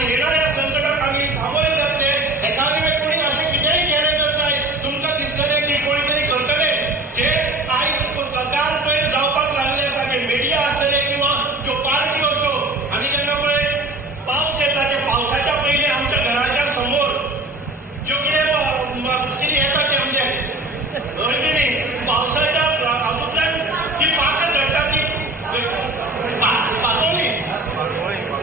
आणि येणाऱ्या संकटात आम्ही सामोरे जातले एखादी वेळ कोणी असे कितीही केले जात नाही तुमका दिसतले की कोणीतरी करतले जे काही सरकार पहिले जावपाक लागल्यासारखे मीडिया असतले किंवा जो पार्टी असो आणि ज्यांच्यामुळे पाऊस येतात त्या पावसाच्या पहिले आमच्या घराच्या समोर जो किती येतात ते म्हणजे पावसाच्या अगोदर ती पाकच घडतात ती पातोळी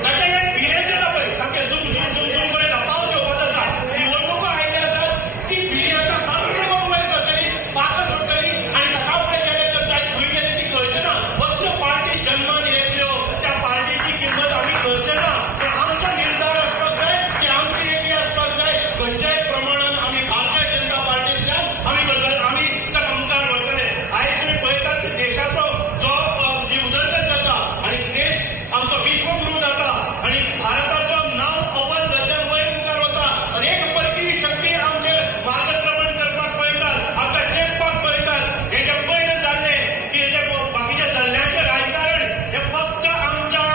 त्याच्या एक भिरेचे दाखवले सारखे झुम झुम झुम झुम कडे पाऊस येवपाक आसा निवडणुका आयल्या आसात ती भिरेच्या सारखे मोबाईल करतली पाकच होतली आणि सकाळ फुडें गेले तर काय खंय गेले ती कळचे ना कसल्यो पार्टी जन्मान येतल्यो त्या पार्टीची किंमत आमी करचे ना पण आमचा निर्धार असपाक जाय की आमची एकी असपाक जाय खंयच्याय प्रमाणात आमी भारतीय जनता पार्टींतल्यान आमी करतले आमी त्या कामकार वतले आयज तुमी पळयतात की देशाचो जो जी उदरगत जाता आणि देश आमचो विश्वगुरू जाता आणि भारताचो नांव अव्वल दर्ज्यान वयर मुखार वता अनेक परकीय शक्ती आमचे मार्गक्रमण करपाक पळयतात आमकां चेपपाक पळयतात हेजे पयलें जाल्ले की हेजे बाकीच्या धर्म्यांचें राजकारण हे फक्त आमच्या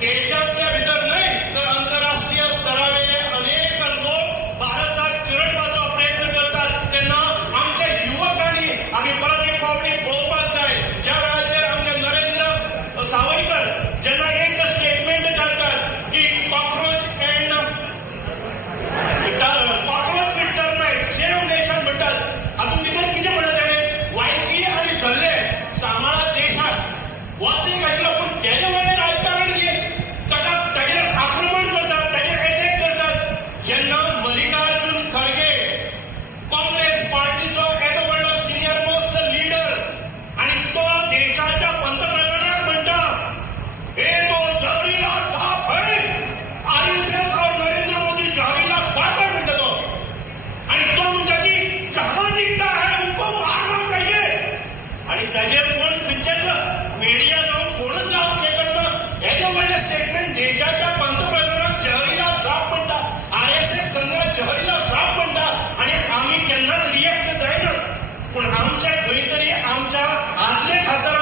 देशाच्या भितर न्हय तर आंतरराष्ट्रीय स्तरावेले अनेक लोक भारतात चिरडपाचो प्रयत्न करतात तेन्ना आमच्या युवकांनी आमी परत एक फावटी पळोवपाक जाय ज्या वेळाचेर आमचे नरेंद्र सावयकर जेन्ना एक स्टेटमेंट घालतात की cockroach and cockroach with termite save nation म्हणटात हातूंत भितर कितें म्हणटा तेणें वायकी आनी झल्ले सांबाळत देशात वॉचिंग आशिल्लो पूण जेन्ना वेळार राजकारण ताका ताचेर आक्रमण करतात ताचेर एटॅक करतात जेन्ना मल्लिकार्जुन खरगे काँग्रेस पार्टीचो येदो व्हडलो सिनियर मोस्ट लिडर आणि तो देशाच्या पंतप्रधानाक म्हणटा हे तो जहरीला साप है आरएसएस और नरेंद्र मोदी जहरीला साप है म्हणटा तो आणि तो म्हणटा की जहां दिखता है उनको मारना चाहिए आणि ताचेर कोण खंयचेच मीडिया जावन कोणच जावन हे करता हेजे व्हडले स्टेटमेंट देशाच्या पंतप्रधानाक जहरीला साप म्हणटा आरएसएस संघ जहरीला साप म्हणटा आणि आमी केन्नाच रिएक्ट जायना पूण आमच्या खंय तरी आमच्या आदले खासदार